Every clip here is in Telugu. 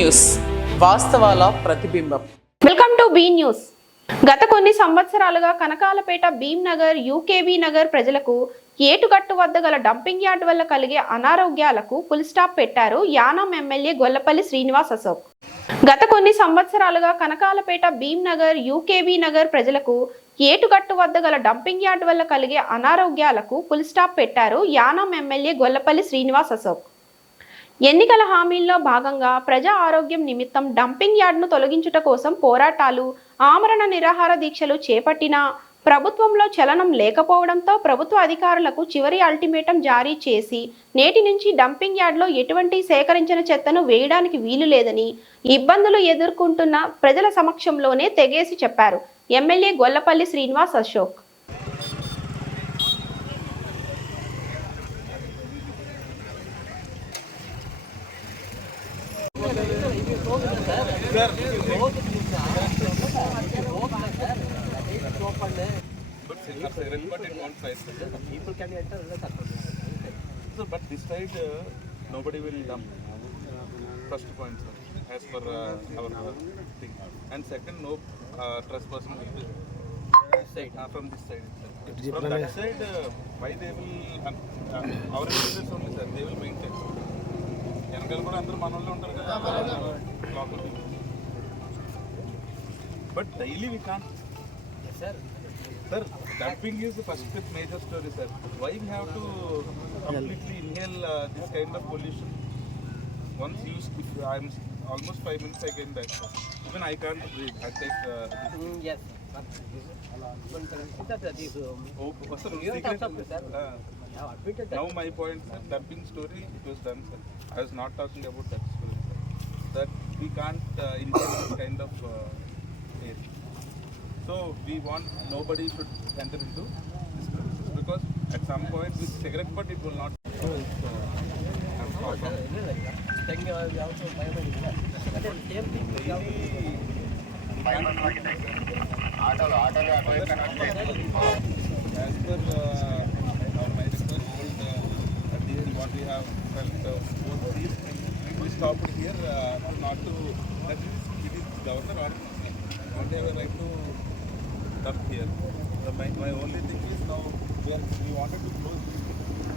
న్యూస్ వాస్తవాల ప్రతిబింబం. Welcome to be news. గత కొన్ని సంవత్సరాలుగా కనకాలపేట భీమ్ నగర్ యూకేబీ నగర్ ప్రజలకు ఏటుగట్టు వద్ద గల డంపింగ్ యార్డ్ వల్ల కలిగే అనారోగ్యాలకు ఫుల్ స్టాప్ పెట్టారు యానాం ఎమ్మెల్యే గొల్లపల్లి శ్రీనివాస్ అశోక్. గత కొన్ని సంవత్సరాలుగా కనకాలపేట భీమ్ నగర్ యూకేబీ నగర్ ప్రజలకు ఏటుగట్టు వద్ద గల డంపింగ్ యార్డ్ వల్ల కలిగే అనారోగ్యాలకు ఫుల్ స్టాప్ పెట్టారు యానాం ఎమ్మెల్యే గొల్లపల్లి శ్రీనివాస్ అశోక్. ఎన్నికల హామీల్లో భాగంగా ప్రజా ఆరోగ్యం నిమిత్తం డంపింగ్ యార్డ్ను తొలగించుట కోసం పోరాటాలు, ఆమరణ నిరాహార దీక్షలు చేపట్టినా ప్రభుత్వంలో చలనం లేకపోవడంతో ప్రభుత్వ అధికారులకు చివరి అల్టిమేటం జారీ చేసి నేటి నుంచి డంపింగ్ యార్డ్లో ఎటువంటి సేకరించిన చెత్తను వేయడానికి వీలు లేదని ఇబ్బందులు ఎదుర్కొంటున్న ప్రజల సమక్షంలోనే తెగేసి చెప్పారు MLA Gollapalli Srinivas Ashok. But it won't price. People can enter. So, but this side nobody will dump. First point, sir, as per our thing. And second, no trespassing will be from this side. From that side, why they will? Our residents only, sir. They will maintain. Yangal kuda andaru manollo untaru kada. Local. But daily we can't. Yes, sir. Sir, dumping is the first major story, sir. Why we have to completely inhale this kind of pollution? Once used, I'm almost 5 minutes I came back. Even I can't breathe. I take. Yes. Now my point, sir, dumping story, it was done, sir. I was not talking about that story, sir. That we can't inhale this kind of air. So we want nobody should enter into this premises because at some point with cigarette butt it will not. As per my request, what we have felt both these we stopped here not to. That is, it is governor order. They have a right to dump here. My only thing is now we wanted to close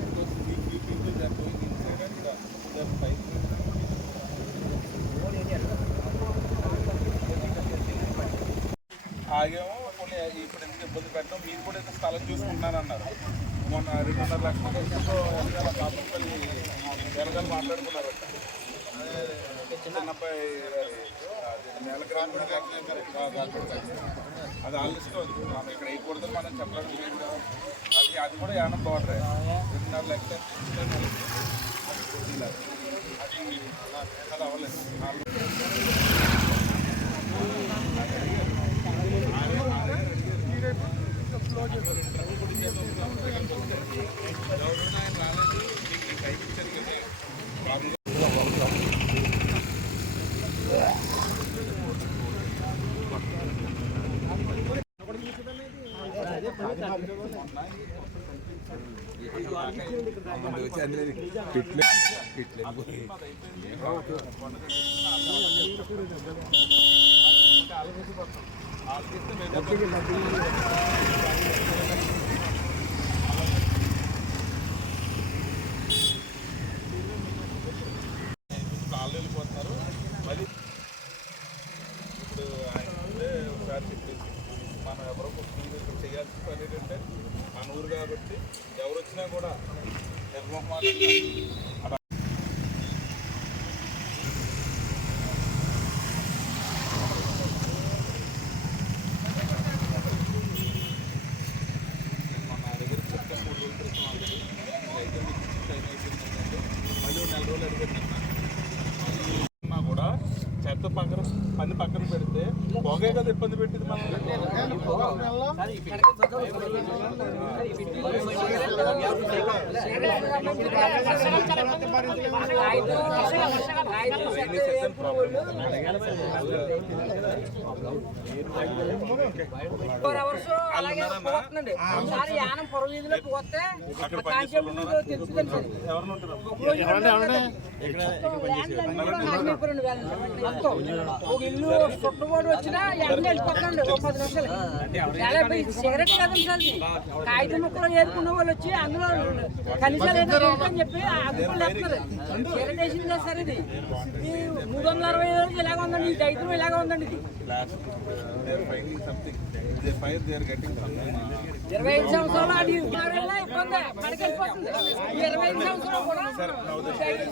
because we people are going inside and they are fighting. ఆగేమో కొన్ని ఇప్పుడు ఎందుకు ఇబ్బంది పెట్టడం మీరు కూడా అయితే స్థలం చూసుకుంటున్నారన్నారు. మొన్న 2.5 లక్షల ఖర్చుతో వెనకాల కాపుపల్లి వెనకాల మాట్లాడుకున్నారు. చిన్నబ్బాయి నెలకు అది ఆలోచిస్తూ మనం ఇక్కడ వేయకూడదు మనం చెప్పలేదు. అది కూడా ఏమన్నా బార్డరే 2.5 లక్షలు అది అవ్వలేదు. వెళ్ళిపోతున్నారు. మళ్ళీ ఇప్పుడు ఆయన ముందే ఒకసారి చెప్పేసి మనం ఎవరో ఇక్కడ చేయాల్సిన పని ఏంటంటే మన ఊరు కాబట్టి ఎవరు వచ్చినా కూడా నిర్మోహమాటంగా మన దగ్గర చెప్తే 3 రోజుల క్రితం ఆల్రెడీ అయితే టైం అయిపోయిందంటే మళ్ళీ 4 రోజులు అడిగారు. కూడా చెత్త పక్కన పెడితే పొగే కదా ఇబ్బంది పెట్టింది మనం. 4 hours అలాగే పోతుందండి. ఒకసారి యానం పొరవీధిలో పోతే కాన్సెప్ట్ తెలుసుదండి సార్. ఒక ఇల్లు చుట్టుకోడు వచ్చినా ఎండ వెళ్ళిపోతుందండి. ఒక 10 నిమిషాలు సిగరెట్ కదండి సార్, కాగితం ముక్కలు ఏరుకున్న వాళ్ళు వచ్చి అందులో కనీసాలు అని చెప్పి అదుపులు వేస్తున్నారు. సిగరెట్ వేసింది కదా సార్ ఇది. 365 ఇలాగ ఉందండి, ఈ దైత్యం ఇలాగ ఉందండి. ఇది 25 సంవత్సరాలు అది ఇబ్బంది పడకెళ్ళిపోతుంది. 25 సంవత్సరాలు కూడా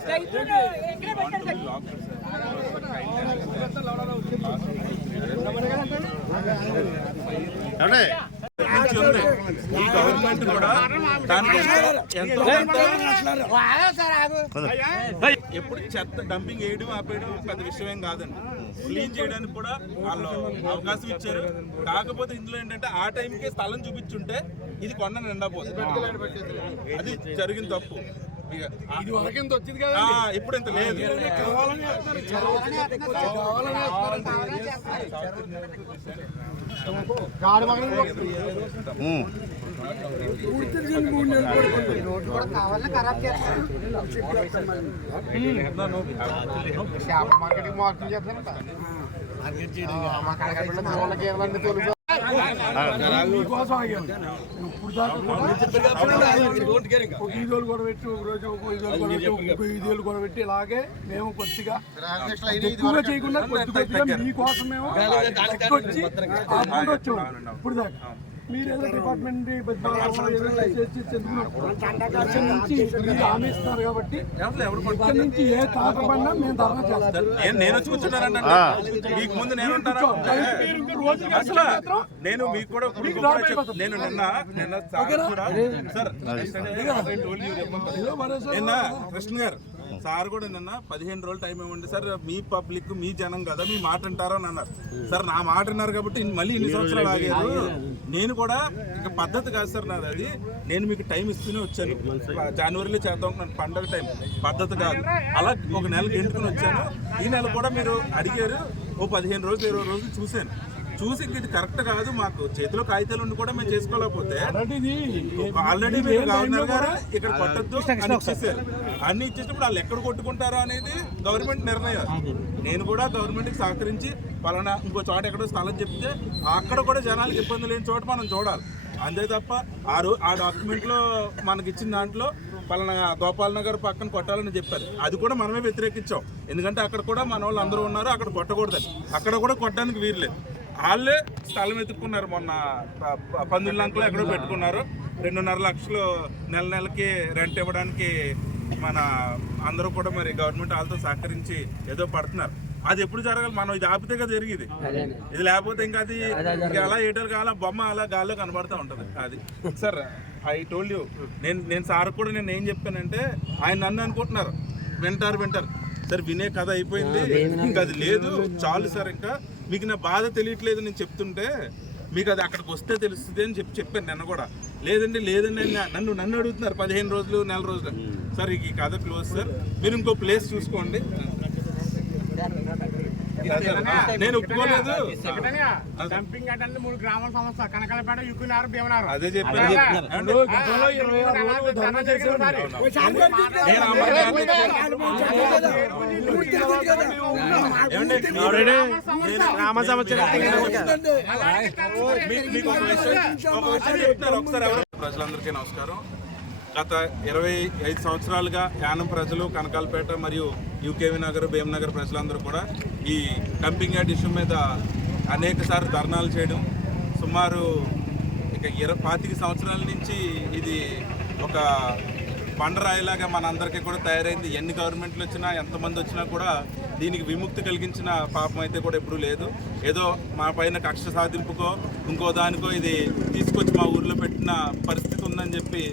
దైత్యం ఎక్కడే పెట్టండి. గవర్నమెంట్ కూడా ఎప్పుడు చెత్త డంపింగ్ వేయడం ఆపేయడం పెద్ద విషయం ఏం కాదండి. క్లీన్ చేయడానికి కూడా వాళ్ళు అవకాశం ఇచ్చారు. కాకపోతే ఇందులో ఏంటంటే ఆ టైంకి స్థలం చూపించుంటే ఇది కొండ నిండా పోతుంది. అది జరిగిన తప్పు. ఇప్పుడు ఇంత లేదు. కూడా పెట్టి ఇలాగే మేము కొద్దిగా ఎక్కువగా చేయకుండా కొద్దిగా మీకోసం మేము వచ్చి వచ్చాము. ఇప్పుడు దాకా మీరేదో డిపార్ట్మెంట్ హామీ ఇస్తారు కాబట్టి ఇక్కడ నుంచి ఏ తాట పడినా మేము ధర్నా చేస్తాం. నేను వచ్చి కూర్చున్నానంటే మీకు ముందు నేను ఉంటాను. నేను మీకు కూడా నేను నిన్న సార్ కూడా సార్ నిన్న కృష్ణ గారు సార్ కూడా నిన్న 15 రోజులు టైం ఇవ్వండి సార్, మీ పబ్లిక్ మీ జనం కదా మీ మాట అంటారో అని అన్నారు. సార్ నా మాట అన్నారు కాబట్టి మళ్ళీ ఇన్ని సంవత్సరాలు ఆగారు. నేను కూడా ఇక పద్ధతి కాదు సార్ నాది అది. నేను మీకు టైం ఇస్తూనే వచ్చాను. జనవరిలో చేద్దాం పండగ టైం పద్ధతి కాదు. అలా ఒక నెలకి ఎంటుకుని వచ్చాను. ఈ నెల కూడా మీరు అడిగారు. ఓ 15 రోజులు 20 రోజులు చూశాను. చూసి ఇది కరెక్ట్ కాదు, మాకు చేతిలో కాగితాలు ఉండి కూడా మేము చేసుకోలేకపోతే ఆల్రెడీ మీరు గవర్నర్ గారు ఇక్కడ కొట్టద్దు అని ఇచ్చేసారు. అన్ని ఇచ్చేసినప్పుడు వాళ్ళు ఎక్కడ కొట్టుకుంటారో అనేది గవర్నమెంట్ నిర్ణయం. నేను కూడా గవర్నమెంట్కి సహకరించి పలానా ఇంకో చోట ఎక్కడో స్థలం చెప్తే అక్కడ కూడా జనాలకు ఇబ్బంది లేని చోట మనం చూడాలి. అంతే తప్ప ఆ డాక్యుమెంట్లో మనకి ఇచ్చిన దాంట్లో పలానా గోపాల్ నగర్ పక్కన కొట్టాలని చెప్పారు. అది కూడా మనమే వ్యతిరేకించాం. ఎందుకంటే అక్కడ కూడా మన వాళ్ళు అందరూ ఉన్నారు, అక్కడ కొట్టకూడదని. అక్కడ కూడా కొట్టడానికి వీర్లేదు. వాళ్ళే స్థలం ఎత్తుక్కున్నారు. మొన్న పందులంకలో ఎక్కడో పెట్టుకున్నారు. 2.5 లక్షలు నెలకి రెంట్ ఇవ్వడానికి మన అందరూ కూడా మరి గవర్నమెంట్ వాళ్ళతో సహకరించి ఏదో పడుతున్నారు. అది ఎప్పుడు జరగాలి? మనం ఇది ఆపితే కదా జరిగేది. ఇది లేకపోతే ఇంకా అది అలా ఏటాలు కావాలా బొమ్మ అలా గాల్లో కనబడుతూ ఉంటుంది. అది సార్ ఐ టోల్డ్ యూ. నేను సార్ కూడా నేను ఏం చెప్పానంటే ఆయన నన్ను అనుకుంటున్నారు వింటారు సార్, వినే కథ అయిపోయింది, ఇంకా అది లేదు, చాలు సార్, ఇంకా మీకు నా బాధ తెలియట్లేదు నేను చెప్తుంటే మీకు అది అక్కడికి వస్తే తెలుస్తుంది అని చెప్పాను నిన్న కూడా. లేదండి నన్ను అడుగుతున్నారు 15 రోజులు నెల రోజులు. సార్ ఈ కథ క్లోజ్ సార్, మీరు ఇంకో ప్లేస్ చూసుకోండి. నేను ఒప్పుకోలేదు. అదే చెప్పాను. ప్రజలందరికీ నమస్కారం. గత 25 సంవత్సరాలుగా యానం ప్రజలు, కనకాలపేట మరియు యూకేవి నగర్, భీమనగర్ ప్రజలందరూ కూడా ఈ డంపింగ్ యార్డ్ ఇష్యూ మీద అనేక సార్లు ధర్నాలు చేయడం, సుమారు ఇక 25 సంవత్సరాల నుంచి ఇది ఒక బండరాయిలాగా మనందరికీ కూడా తయారైంది. ఎన్ని గవర్నమెంట్లు వచ్చినా ఎంతమంది వచ్చినా కూడా దీనికి విముక్తి కలిగించిన పాపం అయితే కూడా ఎప్పుడూ లేదు. ఏదో మా పైన కక్ష సాధింపుకో ఇంకో దానికో ఇది తీసుకొచ్చి మా ఊర్లో పెట్టిన పరిస్థితి ఉందని చెప్పి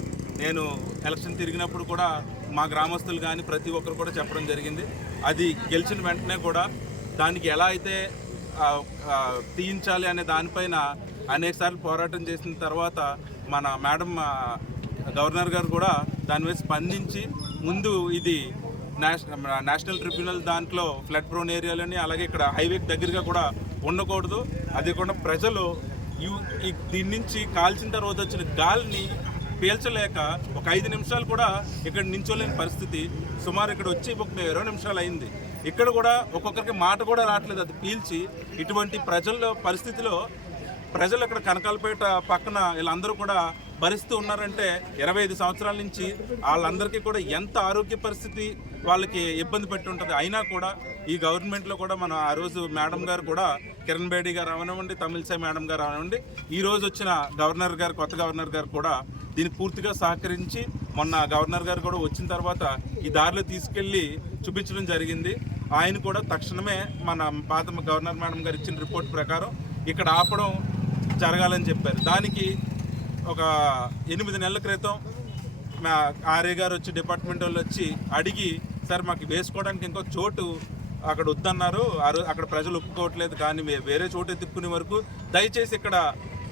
నేను ఎలక్షన్ తిరిగినప్పుడు కూడా మా గ్రామస్తులు కానీ ప్రతి ఒక్కరు కూడా చెప్పడం జరిగింది. అది గెలిచిన వెంటనే కూడా దానికి ఎలా అయితే తీయించాలి అనే దానిపైన అనేకసార్లు పోరాటం చేసిన తర్వాత మన మేడం గవర్నర్ గారు కూడా దాని మీద స్పందించి ముందు ఇది నేషనల్ ట్రిబ్యునల్ దాంట్లో ఫ్లడ్ ప్రోన్ ఏరియాలని అలాగే ఇక్కడ హైవేకి దగ్గరగా కూడా ఉండకూడదు. అది కూడా ప్రజలు దీని నుంచి కాల్చిన తర్వాత వచ్చిన గాలిని పీల్చలేక ఒక 5 నిమిషాలు కూడా ఇక్కడ నించోలేని పరిస్థితి. సుమారు ఇక్కడ వచ్చి ఒక 20 నిమిషాలు అయింది. ఇక్కడ కూడా ఒక్కొక్కరికి మాట కూడా రావట్లేదు అది పీల్చి. ఇటువంటి ప్రజల పరిస్థితిలో ప్రజలు ఇక్కడ కనకాలపేట పక్కన వీళ్ళందరూ కూడా భరిస్తూ ఉన్నారంటే 25 సంవత్సరాల నుంచి వాళ్ళందరికీ కూడా ఎంత ఆరోగ్య పరిస్థితి వాళ్ళకి ఇబ్బంది పెట్టి ఉంటుంది. అయినా కూడా ఈ గవర్నమెంట్లో కూడా మన ఆ రోజు మేడం గారు కూడా కిరణ్ బేడి గారు అవనివ్వండి, తమిళసై మేడం గారు అవనివ్వండి, ఈ రోజు వచ్చిన గవర్నర్ గారు, కొత్త గవర్నర్ గారు కూడా దీన్ని పూర్తిగా సహకరించి మొన్న గవర్నర్ గారు కూడా వచ్చిన తర్వాత ఈ దారిలో తీసుకెళ్ళి చూపించడం జరిగింది. ఆయన కూడా తక్షణమే మన పాత గవర్నర్ మేడం గారు ఇచ్చిన రిపోర్ట్ ప్రకారం ఇక్కడ ఆపడం జరగాలని చెప్పారు. దానికి ఒక 8 నెలల క్రితం మా ఆర్ఏ గారు వచ్చి డిపార్ట్మెంట్ వాళ్ళు వచ్చి అడిగి, సార్ మాకు వేసుకోవడానికి ఇంకో చోటు అక్కడ వద్దన్నారు, అక్కడ ప్రజలు ఒప్పుకోవట్లేదు, కానీ వేరే చోటు ఎత్తుక్కునే వరకు దయచేసి ఇక్కడ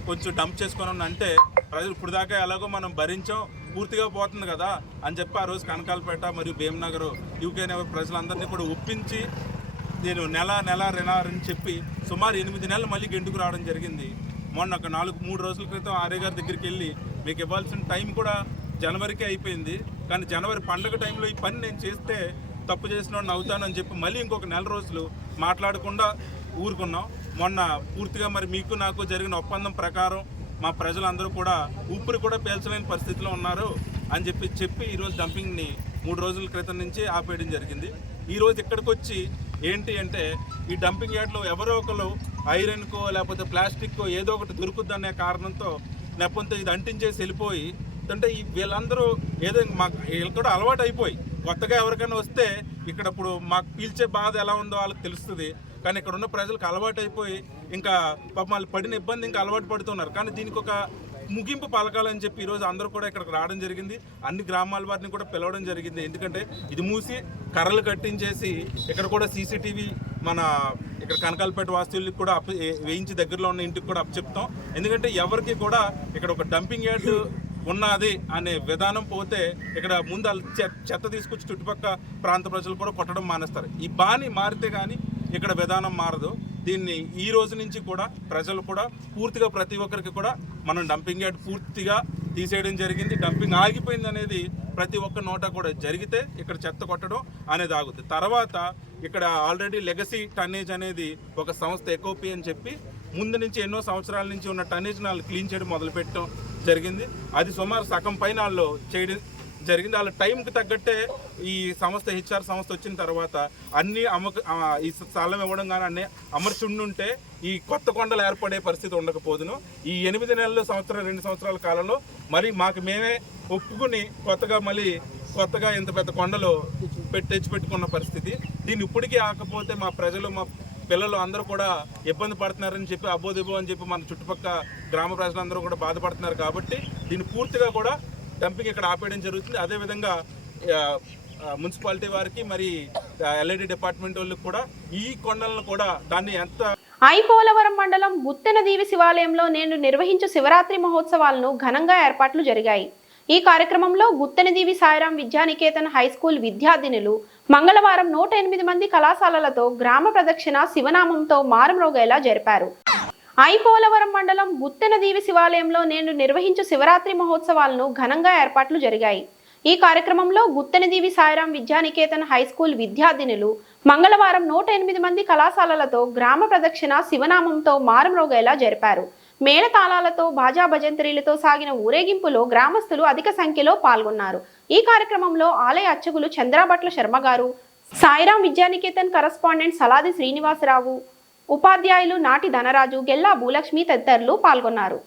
కొంచెం డంప్ చేసుకొని అంటే ప్రజలు ఇప్పుడు దాకా ఎలాగో మనం భరించాం, పూర్తిగా పోతుంది కదా అని చెప్పి ఆ రోజు కనకాలపేట మరియు భీమనగర్ యూకే నగర్ ప్రజలందరినీ కూడా ఒప్పించి నేను నెల అని చెప్పి సుమారు 8 నెలలు మళ్ళీ గెంటుకు రావడం జరిగింది. మొన్న ఒక 3 రోజుల క్రితం ఆర్ఏ గారి దగ్గరికి వెళ్ళి మీకు ఇవ్వాల్సిన టైం కూడా జనవరికి అయిపోయింది, కానీ జనవరి పండుగ టైంలో ఈ పని నేను చేస్తే తప్పు చేసిన అవుతానని చెప్పి మళ్ళీ ఇంకొక 4 రోజులు మాట్లాడకుండా ఊరుకున్నాం. మొన్న పూర్తిగా మరి మీకు నాకు జరిగిన ఒప్పందం ప్రకారం మా ప్రజలందరూ కూడా ఊపిరి కూడా పీల్చలేని పరిస్థితిలో ఉన్నారు అని చెప్పి ఈరోజు డంపింగ్ని 3 రోజుల క్రితం నుంచి ఆపేయడం జరిగింది. ఈరోజు ఇక్కడికి వచ్చి ఏంటి అంటే ఈ డంపింగ్ యార్డ్లో ఎవరో ఒకరు ఐరన్కో లేకపోతే ప్లాస్టిక్కో ఏదో ఒకటి దొరుకుద్దనే కారణంతో లేకపోతే ఇది అంటించేసి వెళ్ళిపోయి అంటే వీళ్ళందరూ ఏదో వీళ్ళు కూడా అలవాటు అయిపోయి కొత్తగా ఎవరికైనా వస్తే ఇక్కడ ఇప్పుడు మాకు పీల్చే బాధ ఎలా ఉందో వాళ్ళకి తెలుస్తుంది, కానీ ఇక్కడ ఉన్న ప్రజలకు అలవాటు అయిపోయి ఇంకా పాపం వాళ్ళు పడిన ఇబ్బంది ఇంకా అలవాటు పడుతున్నారు. కానీ దీనికి ఒక ముగింపు పలకాలని చెప్పి ఈరోజు అందరూ కూడా ఇక్కడికి రావడం జరిగింది. అన్ని గ్రామాల వారిని కూడా పిలవడం జరిగింది. ఎందుకంటే ఇది మూసి కర్రలు కట్టించేసి ఇక్కడ కూడా సీసీటీవీ మన ఇక్కడ కనకాలపేట వాస్తువులకి కూడా వేయించి దగ్గరలో ఉన్న ఇంటికి కూడా అప్పచెప్తాం. ఎందుకంటే ఎవరికి కూడా ఇక్కడ ఒక డంపింగ్ యార్డ్ ఉన్నది అనే విధానం పోతే ఇక్కడ ముందు చెత్త తీసుకొచ్చి చుట్టుపక్కల ప్రాంత ప్రజలు కూడా కొట్టడం మానేస్తారు. ఈ బాని మారితే కానీ ఇక్కడ విధానం మారదు. దీన్ని ఈ రోజు నుంచి కూడా ప్రజలు కూడా పూర్తిగా ప్రతి ఒక్కరికి కూడా మనం డంపింగ్ యార్డ్ పూర్తిగా తీసేయడం జరిగింది. డంపింగ్ ఆగిపోయింది అనేది ప్రతి ఒక్క నోట కూడా జరిగితే ఇక్కడ చెత్త కొట్టడం అనేది ఆగుతుంది. తర్వాత ఇక్కడ ఆల్రెడీ లెగసీ టన్నేజ్ అనేది ఒక సంస్థ ఎకోపీ అని చెప్పి ముందు నుంచి ఎన్నో సంవత్సరాల నుంచి ఉన్న టన్నేజ్ వాళ్ళు క్లీన్ చేయడం మొదలుపెట్టడం జరిగింది. అది సుమారు సగం పైన వాళ్ళు చేయడం జరిగింది. వాళ్ళ టైంకి తగ్గట్టే ఈ సంస్థ హెచ్ఆర్ సంస్థ వచ్చిన తర్వాత అన్ని ఈ స్థలం ఇవ్వడం కానీ అన్నీ అమర్చుండుంటే ఈ కొత్త కొండలు ఏర్పడే పరిస్థితి ఉండకపోదును. ఈ 8 నెలలు 2 సంవత్సరాల కాలంలో మరి మాకు మేమే ఒప్పుకుని కొత్తగా ఇంత పెద్ద కొండలు తెచ్చిపెట్టుకున్న పరిస్థితి. దీన్ని ఇప్పటికీ ఆకపోతే మా ప్రజలు మా పిల్లలు అందరూ కూడా ఇబ్బంది పడుతున్నారని చెప్పి అబ్బోదిబ్బో అని చెప్పి మన చుట్టుపక్కల గ్రామ ప్రజలందరూ కూడా బాధపడుతున్నారు. కాబట్టి దీన్ని పూర్తిగా కూడా డంపింగ్ ఇక్కడ ఆపేయడం జరుగుతుంది. అదేవిధంగా మున్సిపాలిటీ వారికి మరి ఎల్ఐడి డిపార్ట్మెంట్ వాళ్ళకి కూడా ఈ కొండలను కూడా దాన్ని ఎంత ఐపోలవరం మండలం గుత్తెనదీవి శివాలయంలో నేడు నిర్వహించు శివరాత్రి మహోత్సవాలను ఘనంగా ఏర్పాట్లు జరిగాయి. ఈ కార్యక్రమంలో గుత్తెనదీవి సాయిరాం విద్యానికేతన్ హైస్కూల్ విద్యార్థినులు మంగళవారం 108 మంది కళాశాలలతో గ్రామ ప్రదక్షిణ శివనామంతో మారుమ్రోగేలా జరిపారు. ఐపోలవరం మండలం గుత్తెనదీవి శివాలయంలో నేడు నిర్వహించు శివరాత్రి మహోత్సవాలను ఘనంగా ఏర్పాట్లు జరిగాయి. ఈ కార్యక్రమంలో గుత్తెనదీవి సాయిరాం విద్యానికేతన్ హైస్కూల్ విద్యార్థినులు మంగళవారం 108 మంది కళాశాలలతో గ్రామ ప్రదక్షిణ శివనామంతో మారుమ్రోగేలా జరిపారు. మేళతాళాలతో బాజా భజంత్రీలతో సాగిన ఊరేగింపులో గ్రామస్తులు అధిక సంఖ్యలో పాల్గొన్నారు. ఈ కార్యక్రమంలో ఆలయ అర్చకులు చంద్రాభట్ల శర్మ గారు, సాయిరాం విద్యానికేతన్ కరస్పాండెంట్ సలాది శ్రీనివాసరావు, ఉపాధ్యాయులు నాటి ధనరాజు, గెల్లా భూలక్ష్మి తదితరులు పాల్గొన్నారు.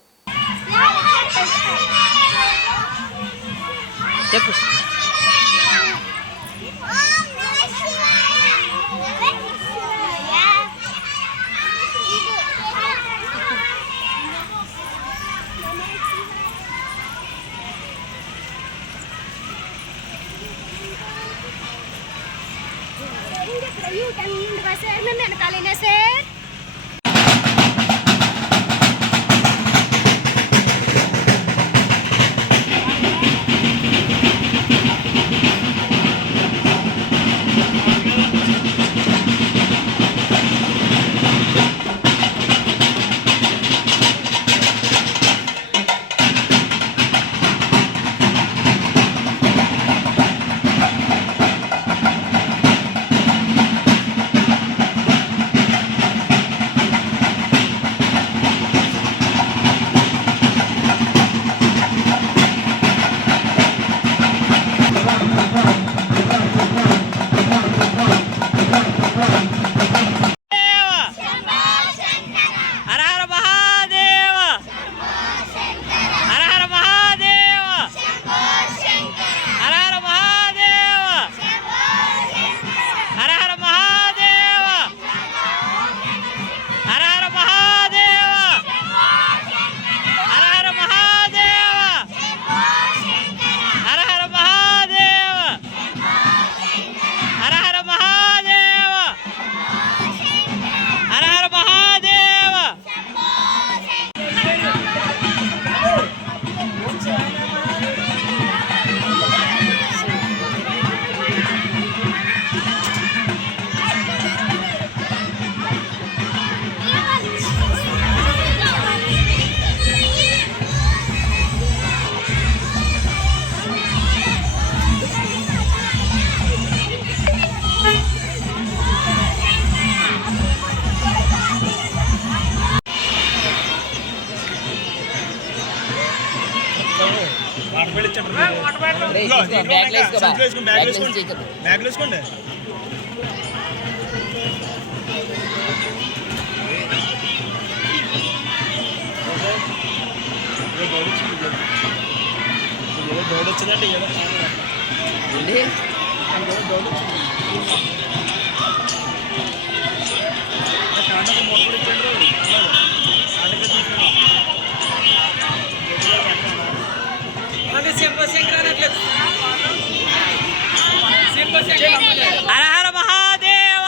హర హర మహాదేవ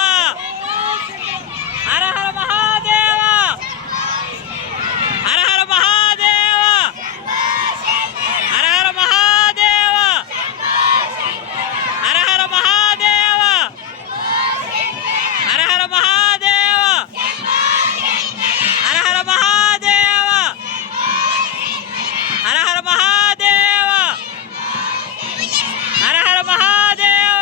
హర హర మహాదేవ హర హర మహాదేవ హర హర మహాదేవ హర హర మహాదేవ హర హర మహాదేవ హర హర మహాదేవ హర హర మహాదేవ హర హర మహాదేవ.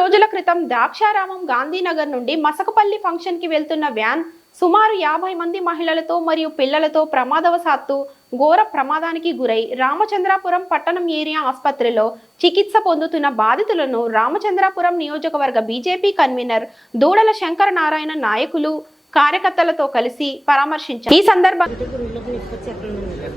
రోజుల క్రితం ద్రాక్షారామం గాంధీనగర్ నుండి మసకపల్లి ఫంక్షన్ కి వెళ్తున్న వ్యాన్ సుమారు 50 మంది మహిళలతో మరియు పిల్లలతో ప్రమాదవశాత్తు ఘోర ప్రమాదానికి గురై రామచంద్రాపురం పట్టణం ఏరియా ఆసుపత్రిలో చికిత్స పొందుతున్న బాధితులను రామచంద్రాపురం నియోజకవర్గ బీజేపీ కన్వీనర్ దూడల శంకర నారాయణ నాయకులు కార్యకర్తలతో కలిసి పరామర్శించారు. ఈ సందర్భంగా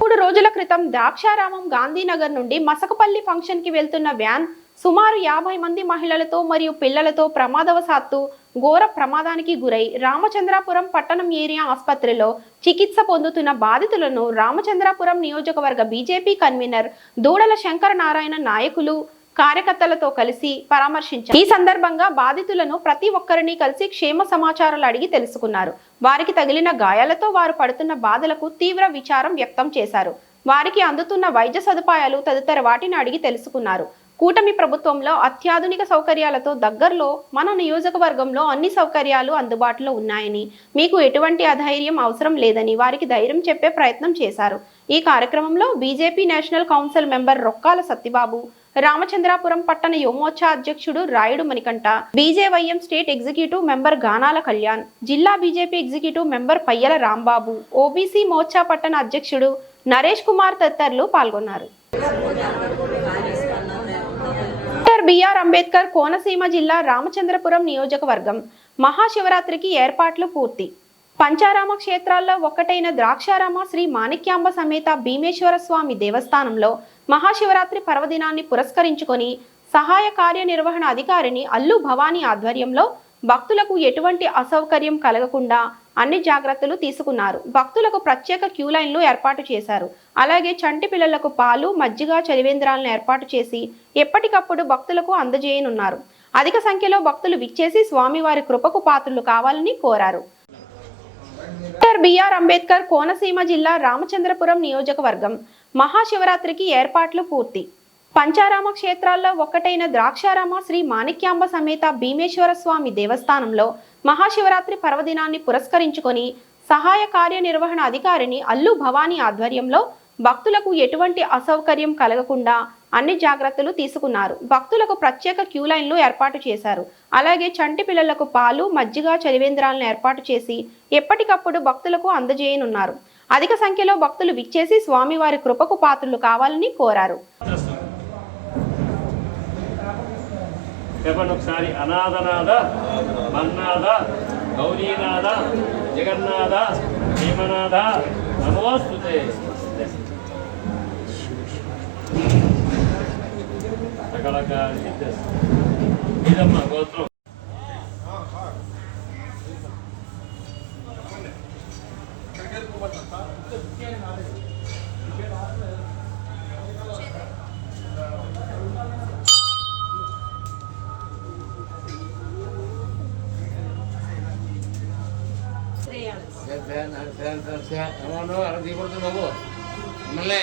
3 రోజుల క్రితం ద్రాక్షారామం గాంధీనగర్ నుండి మసకపల్లి ఫంక్షన్ కి వెళ్తున్న వ్యాన్ సుమారు 50 మంది మహిళలతో మరియు పిల్లలతో ప్రమాదవశాత్తు ఘోర ప్రమాదానికి గురై రామచంద్రాపురం పట్టణం ఏరియా ఆసుపత్రిలో చికిత్స పొందుతున్న బాధితులను రామచంద్రాపురం నియోజకవర్గ బీజేపీ కన్వీనర్ దూడల శంకర నారాయణ నాయకులు కార్యకర్తలతో కలిసి పరామర్శించారు. ఈ సందర్భంగా బాధితులను ప్రతి ఒక్కరిని కలిసి క్షేమ సమాచారాలు అడిగి తెలుసుకున్నారు. వారికి తగిలిన గాయాలతో వారు పడుతున్న బాధలకు తీవ్ర విచారం వ్యక్తం చేశారు. వారికి అందుతున్న వైద్య సదుపాయాలు తదితర వాటిని అడిగి తెలుసుకున్నారు. కూటమి ప్రభుత్వంలో అత్యాధునిక సౌకర్యాలతో దగ్గరలో మన నియోజకవర్గంలో అన్ని సౌకర్యాలు అందుబాటులో ఉన్నాయని, మీకు ఎటువంటి అధైర్యం అవసరం లేదని వారికి ధైర్యం చెప్పే ప్రయత్నం చేశారు. ఈ కార్యక్రమంలో BJP national council member Rokkala Satyababu, Ramachandrapuram పట్టణ యువమోర్చా అధ్యక్షుడు Rayudu Manikanta, BJYM state executive member Ganala Kalyan, జిల్లా BJP executive member Payyala Rambabu, OBC Morcha పట్టణ అధ్యక్షుడు నరేష్ కుమార్ తదితరులు పాల్గొన్నారు. బిఆర్ అంబేద్కర్ కోనసీమ జిల్లా రామచంద్రపురం నియోజకవర్గం మహాశివరాత్రికి ఏర్పాట్లు పూర్తి. పంచారామ క్షేత్రాల్లో ఒక్కటైన ద్రాక్షారామ శ్రీ మాణిక్యాంబ సమేత భీమేశ్వర స్వామి దేవస్థానంలో మహాశివరాత్రి పర్వదినాన్ని పురస్కరించుకొని సహాయ కార్యనిర్వహణ అధికారిని అల్లు భవానీ ఆధ్వర్యంలో భక్తులకు ఎటువంటి అసౌకర్యం కలగకుండా అన్ని జాగ్రత్తలు తీసుకున్నారు. భక్తులకు ప్రత్యేక క్యూ లైన్లు ఏర్పాటు చేశారు. అలాగే చంటి పిల్లలకు పాలు, మజ్జిగ, చలివేంద్రాలను ఏర్పాటు చేసి ఎప్పటికప్పుడు భక్తులకు అందజేయనున్నారు. అధిక సంఖ్యలో భక్తులు విచ్చేసి స్వామివారి కృపకు పాత్రులు కావాలని కోరారు. బిఆర్ అంబేద్కర్ కోనసీమ జిల్లా రామచంద్రపురం నియోజకవర్గం మహాశివరాత్రికి ఏర్పాట్లు పూర్తి. పంచారామ క్షేత్రాల్లో ఒక్కటైన ద్రాక్షారామ శ్రీ మాణిక్యాంబ సమేత భీమేశ్వర స్వామి దేవస్థానంలో మహాశివరాత్రి పర్వదినాన్ని పురస్కరించుకొని సహాయ కార్యనిర్వహణ అధికారిని అల్లు భవానీ ఆధ్వర్యంలో భక్తులకు ఎటువంటి అసౌకర్యం కలగకుండా అన్ని జాగ్రత్తలు తీసుకున్నారు. భక్తులకు ప్రత్యేక క్యూ లైన్లు ఏర్పాటు చేశారు. అలాగే చంటి పిల్లలకు పాలు, మజ్జిగ, చలివేంద్రాలను ఏర్పాటు చేసి ఎప్పటికప్పుడు భక్తులకు అందజేయనున్నారు. అధిక సంఖ్యలో భక్తులు విచ్చేసి స్వామివారి కృపకు పాత్రులు కావాలని కోరారు. ఒకసారి అనాథనాథ, మన్నాథ, గౌరీనాథ, జగన్నాథ, హేమనాథ నమోస్తుతే. ఇదమ్మా గోత్రం. అలా దిగబడుతుంది బాబు మిమ్మల్ని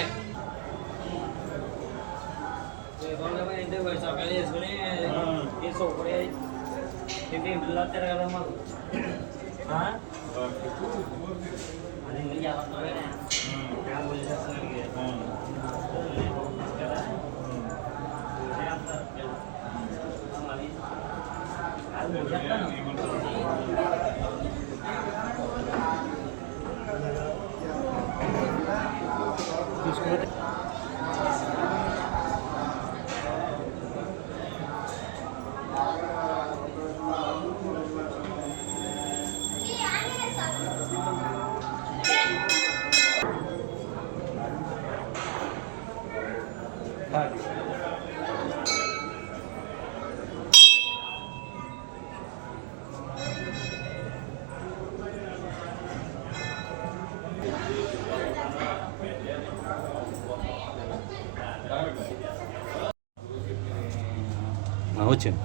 వచ్చింది.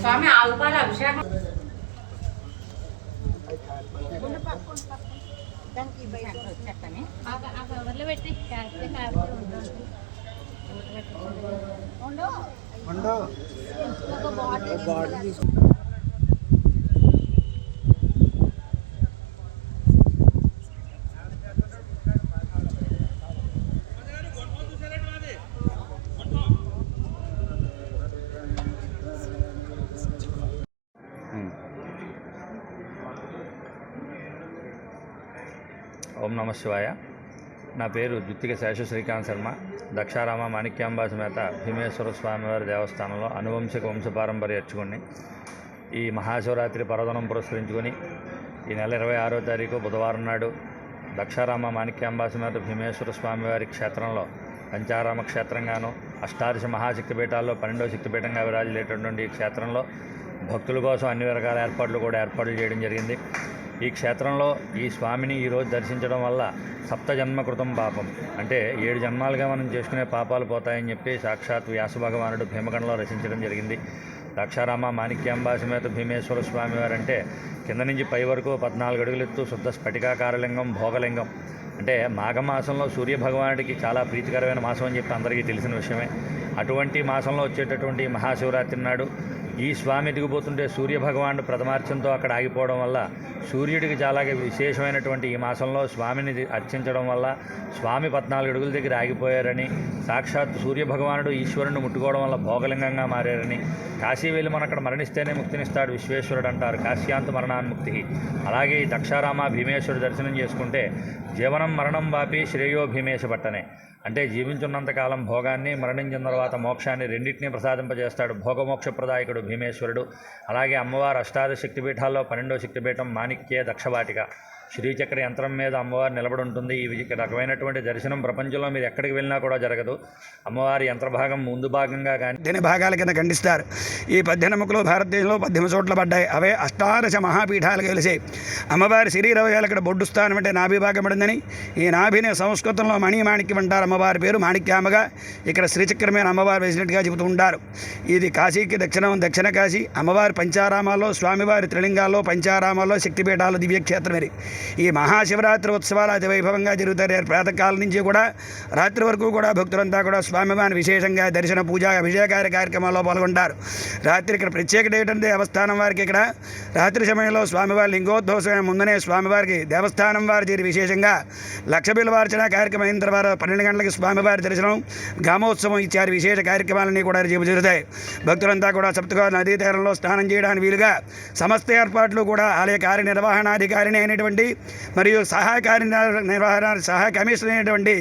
స్వామి ఆవుపాల అభిషేకం ఓం నమ శివాయ. నా పేరు జుత్తిక శేష శ్రీకాంత్ శర్మ. దక్షారామ మాణిక్యాంబా సమేత భీమేశ్వర స్వామివారి దేవస్థానంలో అనువంశిక వంశపారంపర్య అర్చకుడిని. ఈ మహాశివరాత్రి పర్వదినం పురస్కరించుకొని ఈ నెల 26వ తారీఖు బుధవారం నాడు దక్షారామ మాణిక్యాంబా సమేత భీమేశ్వర స్వామివారి క్షేత్రంలో పంచారామ క్షేత్రంగాను అష్టాదశ మహాశక్తిపీఠాల్లో 12వ శక్తిపీఠంగా విరాజిల్లేటటువంటి ఈ క్షేత్రంలో భక్తుల కోసం అన్ని రకాల ఏర్పాట్లు చేయడం జరిగింది. ఈ క్షేత్రంలో ఈ స్వామిని ఈరోజు దర్శించడం వల్ల సప్తజన్మకృతం పాపం, అంటే 7 జన్మాలుగా మనం చేసుకునే పాపాలు పోతాయని చెప్పి సాక్షాత్ వ్యాస భగవానుడు భీమగంలో రచించడం జరిగింది. దక్షారామ మాణిక్యాంబా సమేత భీమేశ్వర స్వామివారంటే కింద నుంచి పై వరకు 14 అడుగులు ఎత్తు శుద్ధ స్ఫటికాకారలింగం భోగలింగం. అంటే మాఘమాసంలో సూర్యభగవానుడికి చాలా ప్రీతికరమైన మాసం అని చెప్పి అందరికీ తెలిసిన విషయమే. అటువంటి మాసంలో వచ్చేటటువంటి మహాశివరాత్రి నాడు ఈ స్వామి ఎదిగిపోతుంటే సూర్యభగవానుడు ప్రథమార్చంతో అక్కడ ఆగిపోవడం వల్ల సూర్యుడికి చాలా విశేషమైనటువంటి ఈ మాసంలో స్వామిని అర్చించడం వల్ల స్వామి 14 అడుగుల దగ్గర ఆగిపోయారని, సాక్షాత్ సూర్యభగవానుడు ఈశ్వరుని ముట్టుకోవడం వల్ల భోగలింగంగా మారారని, కాశీ వెళ్ళి మన అక్కడ మరణిస్తేనే ముక్తినిస్తాడు విశ్వేశ్వరుడు అంటారు, కాశ్యాంత మరణాన్ముక్తి. అలాగే ఈ దక్షారామ భీమేశ్వరుడు దర్శనం చేసుకుంటే జీవనం మరణం వాపి శ్రేయో భీమేశ పట్టనే, అంటే జీవించున్నంతకాలం భోగాన్ని, మరణించిన తర్వాత మోక్షాన్ని రెండింటినీ ప్రసాదింపజేస్తాడు భోగమోక్ష ప్రదాయకుడు భీమేశ్వరుడు. అలాగే అమ్మవారు అష్టాదశ శక్తిపీఠాల్లో 12వ శక్తిపీఠం మాణిక్య దక్షవాటిక. శ్రీచక్ర యంత్రం మీద అమ్మవారు నిలబడి ఉంటుంది. ఈ రకమైనటువంటి దర్శనం ప్రపంచంలో మీరు ఎక్కడికి వెళ్ళినా కూడా జరగదు. అమ్మవారి యంత్రభాగం ముందు భాగంగా కానీ 18 భాగాల కింద ఖండిస్తారు. ఈ 18 ముఖలు భారతదేశంలో 18 చోట్ల పడ్డాయి. అవే అష్టాదశ మహాపీఠాలు కలిసాయి. అమ్మవారి శరీరవయాలు ఇక్కడ బొడ్డు స్థానం అంటే నాభి భాగం పడిందని, ఈ నాభిని సంస్కృతంలో మణిమాణిక్యం అంటారు. అమ్మవారి పేరు మాణిక్యామగా, ఇక్కడ శ్రీచక్రమైన అమ్మవారు వేసినట్టుగా చెబుతూ ఉంటారు. ఇది కాశీకి దక్షిణ కాశీ. అమ్మవారి పంచారామాల్లో, స్వామివారి త్రిలింగాల్లో, పంచారామాల్లో శక్తిపీఠాలు దివ్యక్షేత్రం ఇది. ఈ మహాశివరాత్రి ఉత్సవాలు అతి వైభవంగా జరుగుతాయి. ప్రాతకాలం నుంచి కూడా రాత్రి వరకు కూడా భక్తులంతా కూడా స్వామివారిని విశేషంగా దర్శన పూజ అభిషేకాల కార్యక్రమాల్లో పాల్గొంటారు. రాత్రి ఇక్కడ ప్రత్యేకత ఏంటంటే దేవస్థానం వారికి ఇక్కడ రాత్రి సమయంలో స్వామివారి లింగోద్భవం ముందనే స్వామివారికి దేవస్థానం వారి చేరి విశేషంగా లక్ష బిల్వార్చన కార్యక్రమం అయిన తర్వాత 12 గంటలకి స్వామివారి దర్శనం, గ్రామోత్సవం ఇత్యాది విశేష కార్యక్రమాలన్నీ కూడా జరుగుతాయి. భక్తులంతా కూడా సప్తగోదావరి నదీ తీరంలో స్నానం చేయడానికి వీలుగా సమస్త ఏర్పాట్లు కూడా ఆలయ కార్యనిర్వహణాధికారిని అయినటువంటి గారికి మరియు సహాయ కార్యనిర్వహణ సహాయ కమిషనర్ అయినటువంటి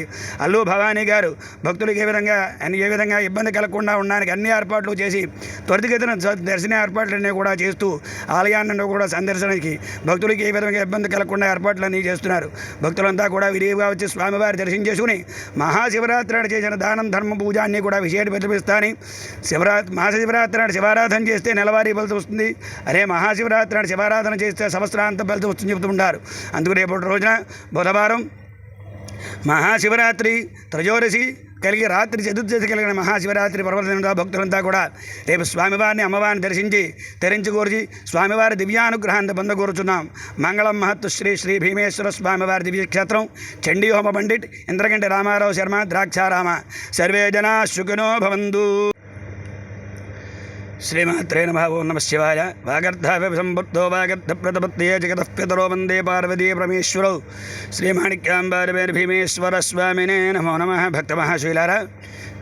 అల్లు భవానీ గారు భక్తులకు ఏ విధంగా ఇబ్బంది కలగకుండా ఉండడానికి అన్ని ఏర్పాట్లు చేసి త్వరితగతిన దర్శన ఏర్పాట్లన్నీ కూడా చేస్తూ ఆలయాన్ని కూడా సందర్శనకి భక్తులకి ఏ విధంగా ఇబ్బంది కలగకుండా ఏర్పాట్లన్నీ చేస్తున్నారు. భక్తులంతా కూడా విరివిగా వచ్చి స్వామివారి దర్శనం చేసుకుని మహాశివరాత్రి నాడు చేసిన దానం ధర్మ పూజ అన్నీ కూడా విశేష ప్రతిపిస్తాని మహాశివరాత్రి నాడు శివారాధన చేస్తే నెలవారీ ఫలితం వస్తుంది. అదే మహాశివరాత్రి నాడు శివారాధన చేస్తే సంవత్సరాంతం ఫలితం వస్తుంది చెబుతుంటారు. అందుకు రేపటి రోజున బుధవారం మహాశివరాత్రి త్రయోదశి కలిగి రాత్రి చతుర్దశి కలిగిన మహాశివరాత్రి పర్వదిన భక్తులంతా కూడా రేపు స్వామివారిని అమ్మవారిని దర్శించి తరించుకోర్చి స్వామివారి దివ్యానుగ్రహాన్ని పొందకూరుచున్నాం. మంగళం మహత్తు శ్రీ శ్రీ భీమేశ్వర స్వామివారి దివ్యక్షేత్రం చండీహోమ పండిట్ ఇంద్రగంటి రామారావు శర్మ ద్రాక్షారామ సర్వే జనా సుఖినో భవంతు. శ్రీమాత్రే నమః. ఓం నమః శివాయ. వాగర్ధావిసంబుద్ధో వాగర్ధప్రతపత్తే జగతఃపితరో వందే పార్వతీ పరమేశ్వరౌ శ్రీమాణిక్యాంబారవేర్భీమేశ్వర స్వామినే నమో నమః. భక్తమహాశీలారా,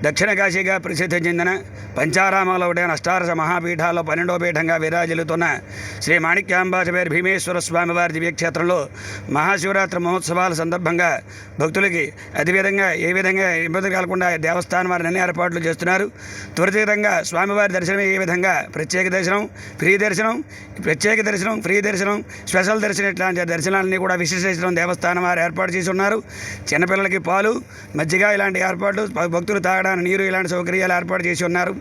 దక్షిణ కాశీగా ప్రసిద్ధి చెందిన పంచారామాలో ఒకటైన అష్టాదశ మహాపీఠాల్లో 12వ పీఠంగా విరాజిల్లుతున్న శ్రీ మాణిక్యాంబాచవేర్ భీమేశ్వర స్వామివారి దివ్యక్షేత్రంలో మహాశివరాత్రి మహోత్సవాల సందర్భంగా భక్తులకి అదేవిధంగా ఏ విధంగా ఇబ్బంది కలగకుండా దేవస్థానం వారిని అన్ని ఏర్పాట్లు చేస్తున్నారు. త్వరితంగా స్వామివారి దర్శనం ఏ విధంగా ప్రత్యేక దర్శనం, ఫ్రీ దర్శనం, ప్రత్యేక దర్శనం, ఫ్రీ దర్శనం, స్పెషల్ దర్శనం ఇట్లాంటి దర్శనాలన్నీ కూడా విశేష దర్శనం దేవస్థానం వారు ఏర్పాటు చేసి ఉన్నారు. చిన్నపిల్లలకి పాలు, మజ్జిగ ఇలాంటి ఏర్పాట్లు, భక్తులు తాగడానికి నీరు ఇలాంటి సౌకర్యాలు ఏర్పాటు చేసి ఉన్నారు.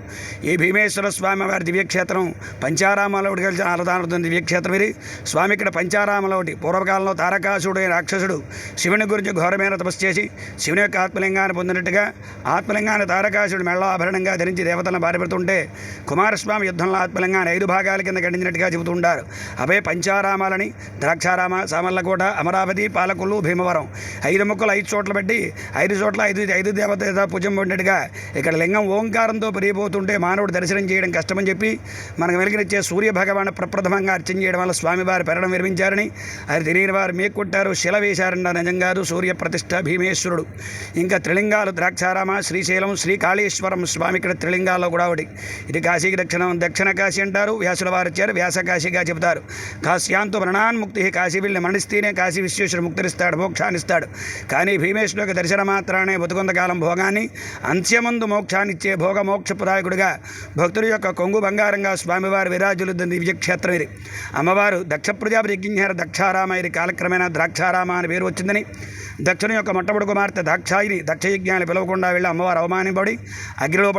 ఈ భీమేశ్వర స్వామి వారి దివ్యక్షేత్రం పంచారామాలో ఒకటి కలిసి ఆరాధన దివ్యక్షేత్రం ఇది. స్వామి ఇక్కడ పంచారామాలో ఒకటి పూర్వకాలంలో తారకాసుడు అనే రాక్షసుడు శివుని గురించి ఘోరమైన తపస్సు చేసి శివుని యొక్క ఆత్మలింగాన్ని పొందినట్టుగా ఆత్మలింగాన్ని తారకాసుడు మెళ్ళ ఆభరణంగా ధరించి దేవతలను బారిపెడుతుంటే కుమారస్వామి యుద్ధంలో ఆత్మలింగాన్ని 5 భాగాల కింద ఖండించినట్టుగా చెబుతుంటారు. అవే పంచారామాలని ద్రాక్షారామ, సామర్లకోట, అమరావతి, పాలకొల్లు, భీమవరం 5 ముక్కలు 5 చోట్ల పెట్టి 5 చోట్ల 5 దేవత పూజం పొందినట్టుగా ఇక్కడ లింగం ఓంకారంతో పెరిగిపోతుంటే మానవుడు దర్శనం చేయడం కష్టమని చెప్పి మనకు వెలిగినిచ్చే సూర్య భగవాను ప్రప్రథమంగా అర్చన చేయడం వల్ల స్వామివారి పెరడం విరమించారని, అది తెలియని వారు మేకొట్టారు, శిల వేశారన్న నిజంగా సూర్య ప్రతిష్ఠ భీమేశ్వరుడు. ఇంకా త్రిలింగాలు ద్రాక్షారామ, శ్రీశైలం, శ్రీకాళేశ్వరం స్వామి ఇక్కడ త్రిలింగాల్లో కూడా ఒకటి. ఇది కాశీకి దక్షిణ కాశీ అంటారు. వ్యాసుల వారు వచ్చారు, వ్యాస కాశీగా చెబుతారు. కాశ్యాంతో మరణాన్ముక్తి, కాశీ వెళ్ళి మరణిస్తేనే కాశీ విశ్వేశ్వరుడు ముక్తిస్తాడు, మోక్షాన్నిస్తాడు. కానీ భీమేశ్వరుడు యొక్క దర్శన మాత్రానే బతుకొంతకాలం భోగాన్ని, అంత్యమందు మోక్షాన్నిచ్చే భోగ మోక్షప్రదాయకుడిగా భక్తుల యొక్క కొంగు బంగారంగా స్వామివారి విరాజులుద్ద దివ్యక్షేత్రం ఇది. అమ్మవారు దక్ష ప్రజాపతి యజ్ఞించారు దక్షారామ. ఇది కాలక్రమేణా ద్రాక్షారామ అని పేరు వచ్చిందని దక్షుని యొక్క మొట్టమొదటి కుమార్తె దాక్షాయిని దక్షయజ్ఞాన్ని పిలవకుండా వెళ్ళి అమ్మవారు అవమానపడి అగ్నిలో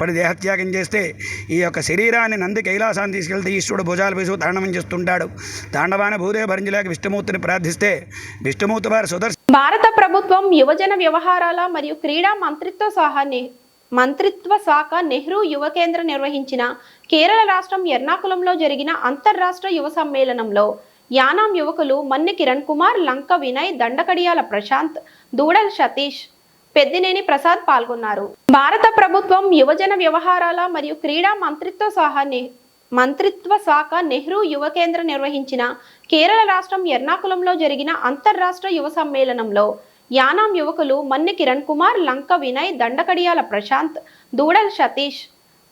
పడి దేహత్యాగం చేస్తే ఈ యొక్క శరీరాన్ని నంది కైలాసాన్ని తీసుకెళ్తే ఈశ్వరుడు భుజాలు వేసు తాండవం చేస్తుంటాడు. తాండవాన్ని భూదేవి భరించలేక విష్ణుమూర్తిని ప్రార్థిస్తే విష్ణుమూర్తి వారి భారత ప్రభుత్వం యువజన వ్యవహారాల మరియు క్రీడా మంత్రిత్వ శాఖ నెహ్రూ యువ కేంద్ర నిర్వహించిన కేరళ రాష్ట్రం ఎర్నాకులంలో జరిగిన అంతర్రాష్ట్ర యువ సమ్మేళనంలో యానాం యువకులు మన్ని కిరణ్ కుమార్, లంక వినయ్, దండకడియాల ప్రశాంత్, దూడల్ సతీష్, పెద్దినేని ప్రసాద్ పాల్గొన్నారు. భారత ప్రభుత్వం యువజన వ్యవహారాల మరియు క్రీడా మంత్రిత్వ శాఖ నెహ్రూ యువ కేంద్ర నిర్వహించిన కేరళ రాష్ట్రం ఎర్నాకులంలో జరిగిన అంతర్రాష్ట్ర యువ సమ్మేళనంలో యానాం యువకులు మన్ని కిరణ్ కుమార్, లంక వినయ్, దండకడియాల ప్రశాంత్, దూడల్ సతీష్,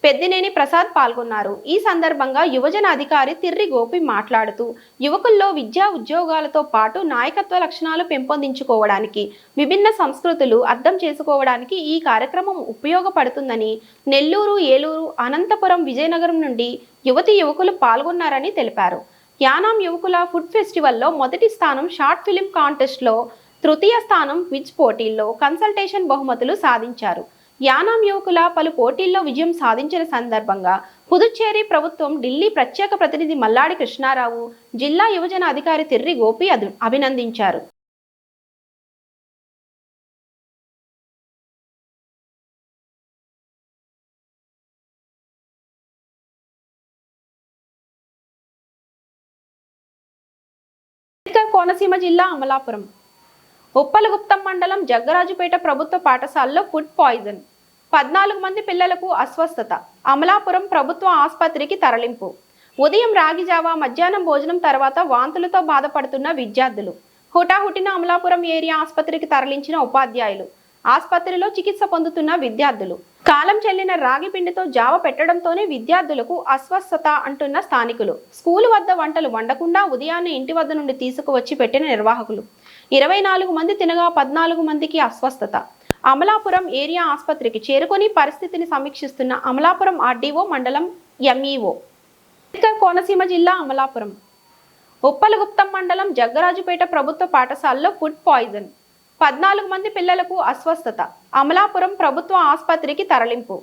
పెద్దినేని ప్రసాద్ పాల్గొన్నారు. ఈ సందర్భంగా యువజన అధికారి తిర్రి గోపి మాట్లాడుతూ యువకుల్లో విద్యా ఉద్యోగాలతో పాటు నాయకత్వ లక్షణాలు పెంపొందించుకోవడానికి, విభిన్న సంస్కృతులు అర్థం చేసుకోవడానికి ఈ కార్యక్రమం ఉపయోగపడుతుందని, నెల్లూరు, ఏలూరు, అనంతపురం, విజయనగరం నుండి యువకులు పాల్గొన్నారని తెలిపారు. యానాం యువకుల ఫుడ్ ఫెస్టివల్లో మొదటి స్థానం, షార్ట్ ఫిలిం కాంటెస్ట్లో తృతీయ స్థానం, క్విజ్ పోటీల్లో కన్సల్టేషన్ బహుమతులు సాధించారు. యానాం యువకుల పలు పోటీల్లో విజయం సాధించిన సందర్భంగా పుదుచ్చేరి ప్రభుత్వం ఢిల్లీ ప్రత్యేక ప్రతినిధి మల్లాడి కృష్ణారావు, జిల్లా యువజన అధికారి తిర్రి గోపి అభినందించారు. కోనసీమ జిల్లా అమలాపురం ఉప్పలగుప్తం మండలం జగ్గరాజుపేట ప్రభుత్వ పాఠశాలలో ఫుడ్ పాయిజన్, 14 మంది పిల్లలకు అస్వస్థత. అమలాపురం ప్రభుత్వ ఆసుపత్రికి తరలింపు. ఉదయం రాగి జావా, మధ్యాహ్నం భోజనం తర్వాత వాంతులతో బాధపడుతున్న విద్యార్థులు. హుటాహుటిన అమలాపురం ఏరియా ఆసుపత్రికి తరలించిన ఉపాధ్యాయులు. ఆసుపత్రిలో చికిత్స పొందుతున్న విద్యార్థులు. కాలం చెల్లిన రాగి పిండితో జావ పెట్టడంతోనే విద్యార్థులకు అస్వస్థత అంటున్న స్థానికులు. స్కూలు వద్ద వంటలు వండకుండా ఉదయాన్నే ఇంటి వద్ద నుండి తీసుకువచ్చి పెట్టిన నిర్వాహకులు. 24 మంది తినగా 14 మందికి అస్వస్థత. అమలాపురం ఏరియా ఆసుపత్రికి చేరుకొని పరిస్థితిని సమీక్షిస్తున్న అమలాపురం ఆర్డీఓ మండలం ఎంఈఓ. కోనసీమ జిల్లా అమలాపురం ఉప్పలగుప్తం మండలం జగ్గరాజుపేట ప్రభుత్వ పాఠశాలలో ఫుడ్ పాయిజన్. 14 మంది పిల్లలకు అస్వస్థత. అమలాపురం ప్రభుత్వ ఆసుపత్రికి తరలింపు.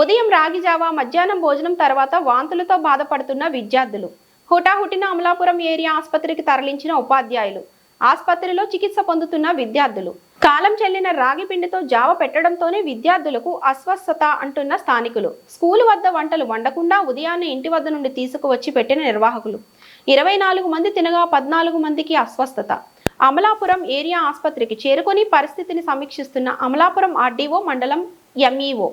ఉదయం రాగి జావా, మధ్యాహ్నం భోజనం తర్వాత వాంతులతో బాధపడుతున్న విద్యార్థులు. హుటాహుటిన అమలాపురం ఏరియా ఆసుపత్రికి తరలించిన ఉపాధ్యాయులు. ఆసుపత్రిలో చికిత్స పొందుతున్న విద్యార్థులు. కాలం చెల్లిన రాగి పిండితో జావ పెట్టడంతోనే విద్యార్థులకు అస్వస్థత అంటున్న స్థానికులు. స్కూలు వద్ద వంటలు వండకుండా ఉదయాన్నే ఇంటి వద్ద నుండి తీసుకువచ్చి పెట్టిన నిర్వాహకులు. 24 మంది తినగా 14 మందికి అస్వస్థత. అమలాపురం ఏరియా ఆసుపత్రికి చేరుకొని పరిస్థితిని సమీక్షిస్తున్న అమలాపురం ఆర్డీఓ మండలం ఎంఈఓ.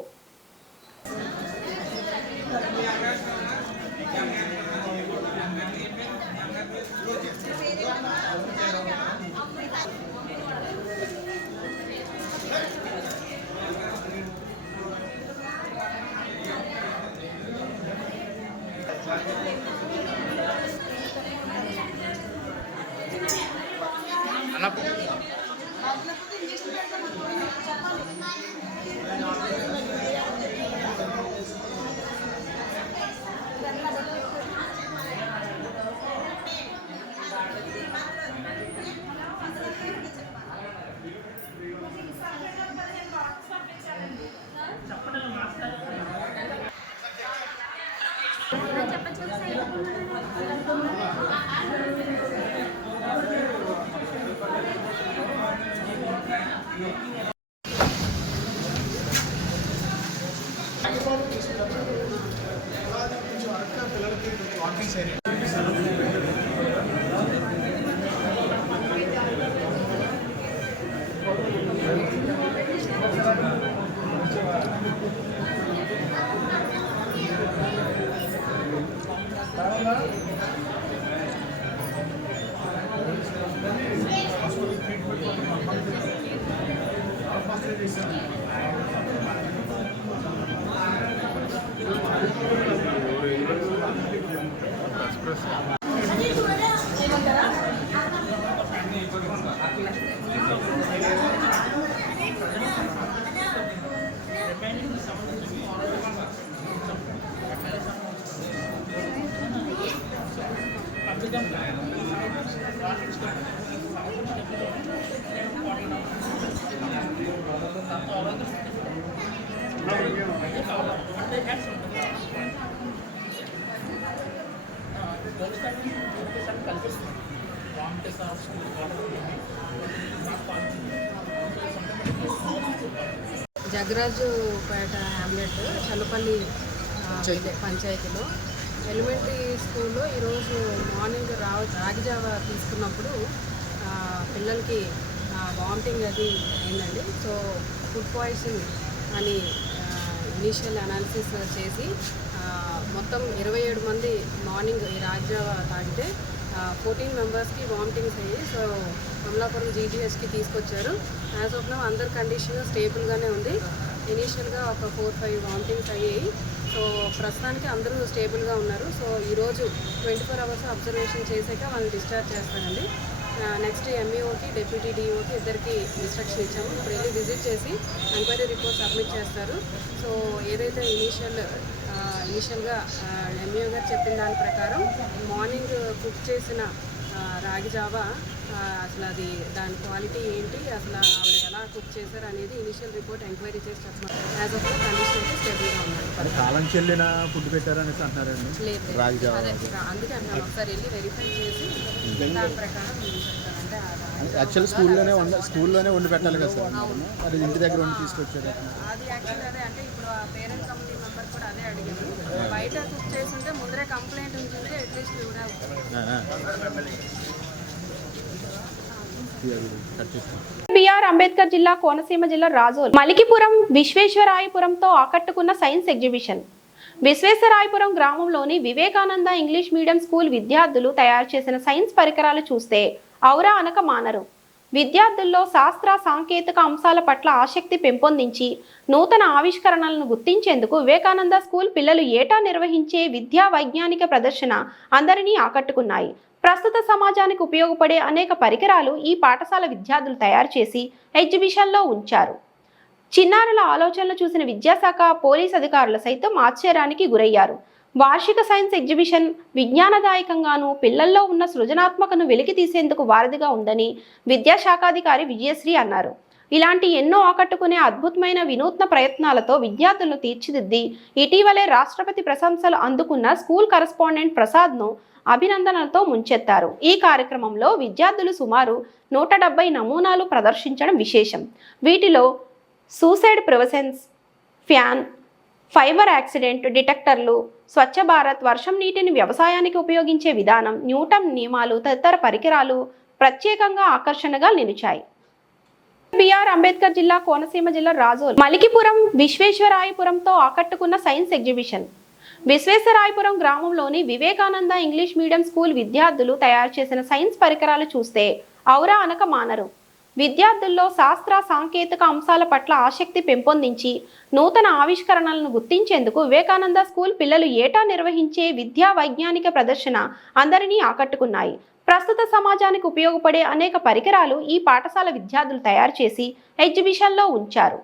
జగ్గరాజుపేట హ్యామ్లెట్ చల్లపల్లి పంచాయతీలో ఎలిమెంటరీ స్కూల్లో ఈరోజు మార్నింగ్ రాగి జావా తీసుకున్నప్పుడు పిల్లలకి వామిటింగ్ అది అయిందండి. సో ఫుడ్ పాయిజన్ అని ఇనీషియల్ అనాలిసిస్ చేసి మొత్తం 27 మంది మార్నింగ్ ఈ రాగి జావా తాగితే 14 మెంబర్స్కి వామిటింగ్స్ అయ్యి సో అమలాపురం జీజీహెచ్కి తీసుకొచ్చారు. యాజ్ ఆఫ్ నౌ అందరి కండిషన్ స్టేబుల్గానే ఉంది. ఇనీషియల్గా ఒక 4-5 వామిటింగ్స్ అయ్యాయి. సో ప్రస్తుతానికి అందరూ స్టేబుల్గా ఉన్నారు. సో ఈరోజు 24 అవర్స్ అబ్జర్వేషన్ చేసాక వాళ్ళని డిశ్చార్జ్ చేస్తారండి. నెక్స్ట్ ఎంఈఓకి డిప్యూటీ డిఈఓకి ఇద్దరికి ఇన్స్ట్రక్షన్ ఇచ్చాము. ఇప్పుడు వెళ్ళి విజిట్ చేసి ఎంక్వైరీ రిపోర్ట్ సబ్మిట్ చేస్తారు. సో ఏదైతే ఇనీషియల్గా ఎంఈఓ గారు చెప్పిన దాని ప్రకారం మార్నింగ్ కుక్ చేసిన రాగి జావా అసలు అది దాని క్వాలిటీ ఏంటి, అసలు ఆవిడ ఎలా కుక్ చేశారు అనేది ఇనిషియల్ రిపోర్ట్ ఎంక్వైరీ చేసి చెప్పారు. యాజ్ ఆఫ్ కండిషన్ అయితే స్టేబుల్గా ఉన్నారు. కాలం చెల్లిన ఫుడ్ పెట్టారనేసి అంటున్నారండి. లేదు అదే అందుకే అంటున్నాను, ఒకసారి వెళ్ళి వెరిఫై చేసి దాని ప్రకారం యాక్చువల్ స్కూల్లోనే వండి పెట్టాలి కదా సార్, అది ఇంటి దగ్గర వండి తీసుకొచ్చారు. అది యాక్చువల్ అదే అంటే ఇప్పుడు ఆ పేరెంట్ కమిటీ మెంబర్ కూడా అదే అడిగారు. బయట కుక్ చేస్తుంటే ముందరే కంప్లైంట్ ఉంటుంటే అట్లీస్ట్ బిఆర్ అంబేద్కర్ జిల్లా కోనసీమ జిల్లా రాజోల్ మలికిపురం విశ్వేశ్వరాయపురంతో ఆకట్టుకున్న సైన్స్ ఎగ్జిబిషన్. విశ్వేశ్వరాయపురం గ్రామంలోని వివేకానంద ఇంగ్లీష్ మీడియం స్కూల్ విద్యార్థులు తయారు చేసిన సైన్స్ పరికరాలు చూస్తే ఔరా అనక మానరు. విద్యార్థుల్లో శాస్త్ర సాంకేతిక అంశాల పట్ల ఆసక్తి పెంపొందించి నూతన ఆవిష్కరణలను గుర్తించేందుకు వివేకానంద స్కూల్ పిల్లలు ఏటా నిర్వహించే విద్యా వైజ్ఞానిక ప్రదర్శన అందరినీ ఆకట్టుకున్నాయి. ప్రస్తుత సమాజానికి ఉపయోగపడే అనేక పరికరాలు ఈ పాఠశాల విద్యార్థులు తయారు చేసి ఎగ్జిబిషన్లో ఉంచారు. చిన్నారుల ఆలోచనలు చూసిన విద్యాశాఖ పోలీస్ అధికారులు సైతం ఆశ్చర్యానికి గురయ్యారు. వార్షిక సైన్స్ ఎగ్జిబిషన్ విజ్ఞానదాయకంగాను పిల్లల్లో ఉన్న సృజనాత్మకను వెలికి తీసేందుకు వారధిగా ఉందని విద్యాశాఖాధికారి విజయశ్రీ అన్నారు. ఇలాంటి ఎన్నో ఆకట్టుకునే అద్భుతమైన వినూత్న ప్రయత్నాలతో విద్యార్థులను తీర్చిదిద్ది ఇటీవలే రాష్ట్రపతి ప్రశంసలు అందుకున్న స్కూల్ కరెస్పాండెంట్ ప్రసాద్ను అభినందనలతో ముంచెత్తారు. ఈ కార్యక్రమంలో విద్యార్థులు సుమారు 170 నమూనాలు ప్రదర్శించడం విశేషం. వీటిలో suicide prevention, fan, fibre accident డిటెక్టర్లు, స్వచ్ఛ భారత్, వర్షం నీటిని వ్యవసాయానికి ఉపయోగించే విధానం, న్యూటన్ నియమాలు తదితర పరికరాలు ప్రత్యేకంగా ఆకర్షణగా నిలిచాయి. బిఆర్ అంబేద్కర్ జిల్లా కోనసీమ జిల్లా రాజోల్ మలికిపురం విశ్వేశ్వరాయపురంతో ఆకట్టుకున్న సైన్స్ ఎగ్జిబిషన్. విశ్వేశ్వరాయపురం గ్రామంలోని వివేకానంద ఇంగ్లీష్ మీడియం స్కూల్ విద్యార్థులు తయారు చేసిన సైన్స్ పరికరాలు చూస్తే ఔరా అనక మానరు. విద్యార్థుల్లో శాస్త్ర సాంకేతిక అంశాల పట్ల ఆసక్తి పెంపొందించి నూతన ఆవిష్కరణలను గుర్తించేందుకు వివేకానంద స్కూల్ పిల్లలు ఏటా నిర్వహించే విద్యా వైజ్ఞానిక ప్రదర్శన అందరినీ ఆకట్టుకున్నాయి. ప్రస్తుత సమాజానికి ఉపయోగపడే అనేక పరికరాలు ఈ పాఠశాల విద్యార్థులు తయారు చేసి ఎగ్జిబిషన్లో ఉంచారు.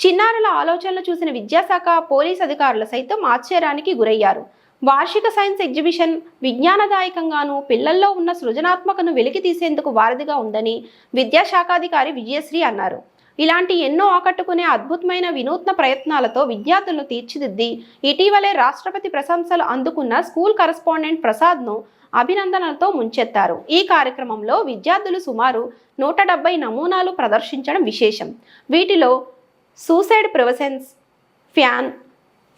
చిన్నారుల ఆలోచనలు చూసిన విద్యాశాఖ పోలీస్ అధికారులు సైతం ఆశ్చర్యానికి గురయ్యారు. వార్షిక సైన్స్ ఎగ్జిబిషన్ విజ్ఞానదాయకంగాను పిల్లల్లో ఉన్న సృజనాత్మకను వెలికి తీసేందుకు వారధిగా ఉందని విద్యాశాఖాధికారి విజయశ్రీ అన్నారు. ఇలాంటి ఎన్నో ఆకట్టుకునే అద్భుతమైన వినూత్న ప్రయత్నాలతో విద్యార్థులను తీర్చిదిద్ది ఇటీవలే రాష్ట్రపతి ప్రశంసలు అందుకున్న స్కూల్ కరెస్పాండెంట్ ప్రసాద్ను అభినందనలతో ముంచెత్తారు. ఈ కార్యక్రమంలో విద్యార్థులు సుమారు 170 నమూనాలు ప్రదర్శించడం విశేషం. వీటిలో suicide prevention, fan,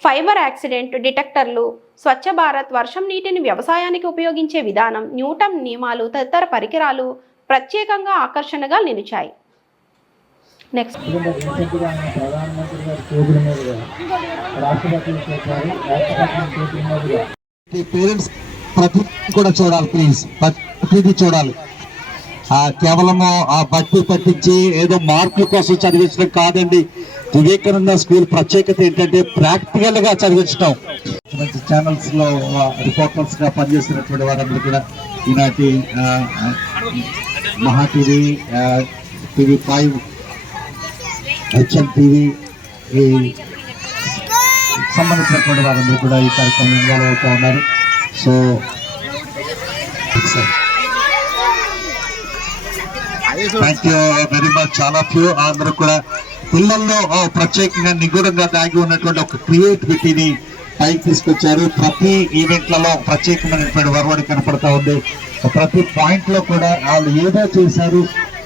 fibre accident డిటెక్టర్లు, స్వచ్ఛ భారత్, వర్షం నీటిని వ్యవసాయానికి ఉపయోగించే విధానం, న్యూటన్ నియమాలు తదితర పరికరాలు ప్రత్యేకంగా ఆకర్షణగా నిలిచాయి. నెక్స్ట్ పేరెంట్స్ ప్రతి కూడా చూడాలి, ప్లీజ్ ప్రతిదీ చూడాలి. కేవలము ఆ బట్టి పట్టించి ఏదో మార్కుల కోసం చదివించడం కాదండి. వివేకానంద స్కూల్ ప్రత్యేకత ఏంటంటే ప్రాక్టికల్ గా చదివించడం. మంచి ఛానల్స్ లో రిపోర్టర్స్ గా పనిచేస్తున్నటువంటి వారందరూ కూడా ఈనాటి మహా టీవీ, TV5, HM TV సంబంధించినటువంటి వారందరూ కూడా ఈ కార్యక్రమం ఇన్వాల్వ్ అవుతూ ఉన్నారు. So thank you very much all of you. అందరూ కూడా పిల్లల్లో ప్రత్యేకంగా నిగూఢంగా దాగి ఉన్నటువంటి ఒక క్రియేటివిటీని పైకి తీసుకొచ్చారు. ప్రతి ఈవెంట్లలో ప్రత్యేకమైనటువంటి వరవడి కనపడతా ఉంది. ప్రతి పాయింట్ లో కూడా వాళ్ళు ఏదో చేశారు,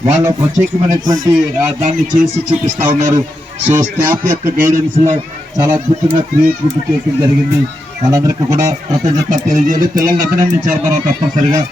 వాళ్ళ ప్రత్యేకమైనటువంటి దాన్ని చేసి చూపిస్తా ఉన్నారు. సో స్టాఫ్ యొక్క గైడెన్స్ లో చాలా అద్భుతంగా క్రియేటివిటీ చేయడం జరిగింది. వాళ్ళందరికీ కూడా కృతజ్ఞతలు తెలియజేయాలి. పిల్లల్ని అభినందించారు మనం తప్పనిసరిగా.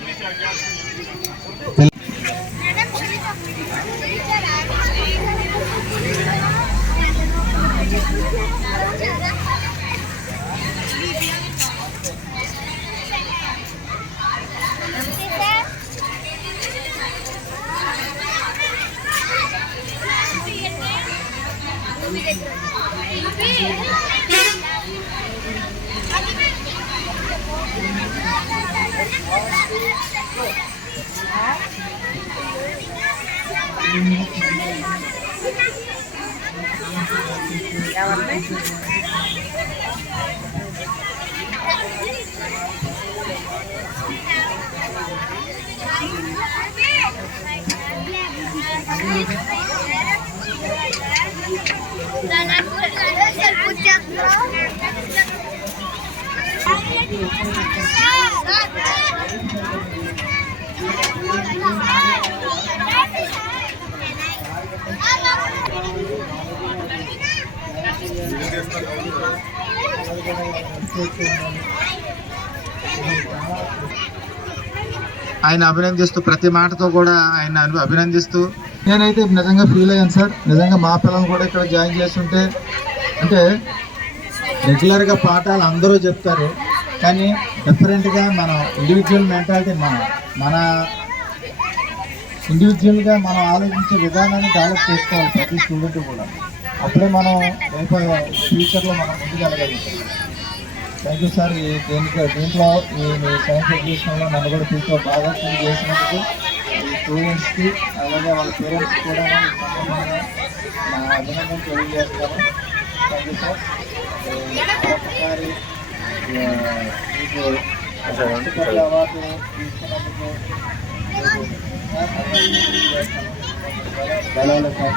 ఆయన అభినందిస్తూ ప్రతి మాటతో కూడా ఆయన అభినందిస్తూ నేనైతే నిజంగా ఫీల్ అయ్యాను సార్. నిజంగా మా పిల్లలు కూడా ఇక్కడ జాయిన్ చేస్తుంటే, అంటే రెగ్యులర్గా పాఠాలు అందరూ చెప్తారు, కానీ డిఫరెంట్గా మనం ఇండివిజువల్ మెంటాలిటీ మన ఇండివిజువల్గా మనం ఆలోచించే విధానాన్ని డెవలప్ చేసుకోవాలి ప్రతి స్టూడెంట్ కూడా. అప్పుడే మనం ఫ్యూచర్లో మనం ముందుకెళ్ళగలుగుతాం. Thank you sir. దీంట్లో మీ సైన్స్ ఎడ్యుకేషన్లో నన్ను కూడా దీంట్లో బాగా చేసినందుకు ఈ స్టూడెంట్స్కి అలాగే వాళ్ళ పేరెంట్స్కి కూడా నా అభినందన తెలియజేస్తాను. Thank you sir. ఒకసారి మీకు అవార్డు తీసుకున్నందుకు ధన్యవాదాలు sir.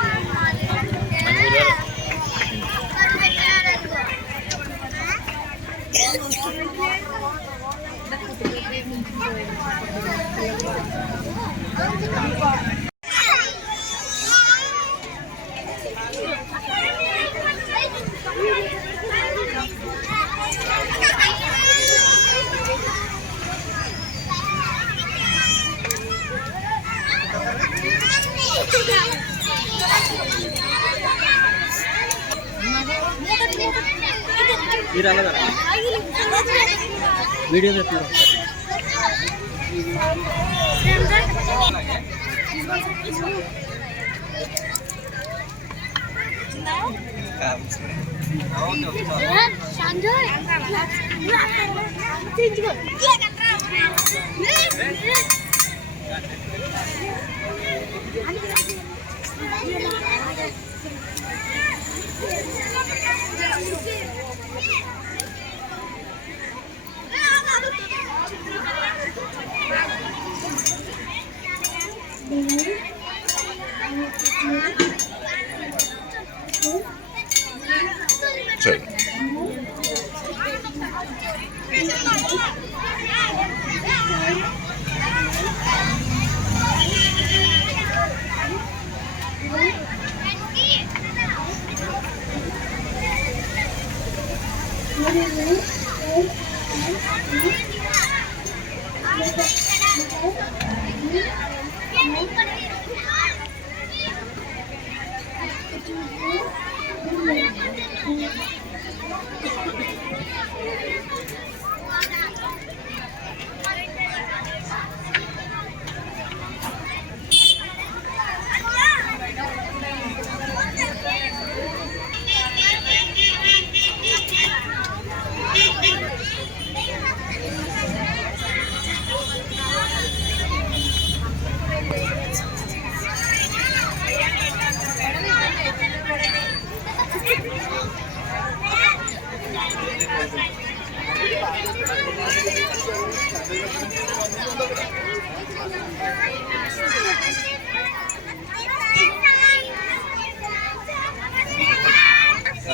Video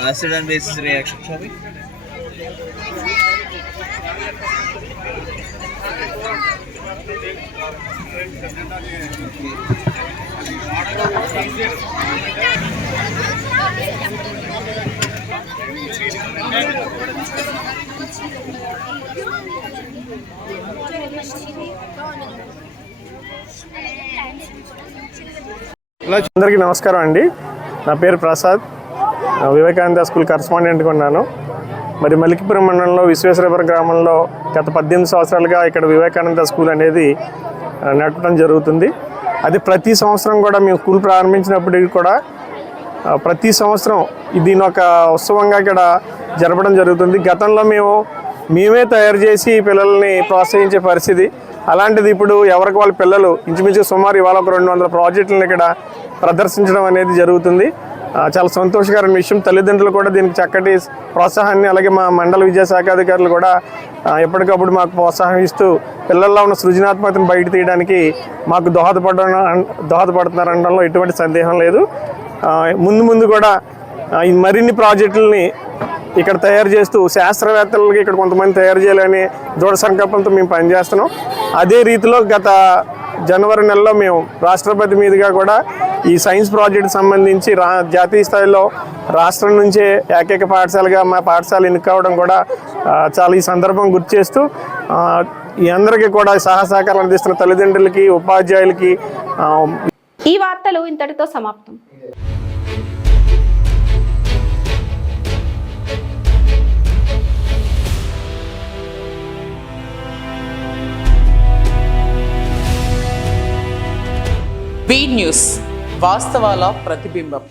acid and basis reaction, shall we? అందరికీ నమస్కారం అండి. నా పేరు ప్రసాద్, వివేకానంద స్కూల్ కరస్పాండెంట్గా ఉన్నాను. మరి మలికిపురం మండలంలో విశ్వేశ్వరపురం గ్రామంలో గత 18 సంవత్సరాలుగా ఇక్కడ వివేకానంద స్కూల్ అనేది నడపడం జరుగుతుంది. అది ప్రతి సంవత్సరం కూడా మేము స్కూల్ ప్రారంభించినప్పటికీ కూడా ప్రతి సంవత్సరం దీని ఒక ఉత్సవంగా ఇక్కడ జరపడం జరుగుతుంది. గతంలో మేమే తయారు చేసి పిల్లల్ని ప్రోత్సహించే పరిస్థితి. అలాంటిది ఇప్పుడు ఎవరికి వాళ్ళ పిల్లలు ఇంచుమించు సుమారు ఇవాళ ఒక 200 ప్రాజెక్టులను ఇక్కడ ప్రదర్శించడం అనేది జరుగుతుంది. చాలా సంతోషకరమైన విషయం. తల్లిదండ్రులు కూడా దీనికి చక్కటి ప్రోత్సాహాన్ని, అలాగే మా మండల విద్యాశాఖ అధికారులు కూడా ఎప్పటికప్పుడు మాకు ప్రోత్సాహం ఇస్తూ పిల్లల్లో ఉన్న సృజనాత్మకతను బయట తీయడానికి మాకు దోహదపడుతున్నారనడంలో ఎటువంటి సందేహం లేదు. ముందు కూడా మరిన్ని ప్రాజెక్టులని ఇక్కడ తయారు చేస్తూ శాస్త్రవేత్తలకి ఇక్కడ కొంతమంది తయారు చేయాలని దృఢ సంకల్పంతో మేము పనిచేస్తున్నాం. అదే రీతిలో గత జనవరి నెలలో మేము రాష్ట్రపతి మీదుగా కూడా ఈ సైన్స్ ప్రాజెక్ట్ సంబంధించి జాతీయ స్థాయిలో రాష్ట్రం నుంచే ఏకైక పాఠశాలగా మా పాఠశాల ఎన్నికవడం కూడా చాలా ఈ సందర్భం గుర్తు చేస్తూ ఈ అందరికీ కూడా సహకారం అందిస్తున్న తల్లిదండ్రులకి, ఉపాధ్యాయులకి ఈ వార్తలు ఇంతటితో సమాప్తం. వి న్యూస్, వాస్తవాల ప్రతిబింబం.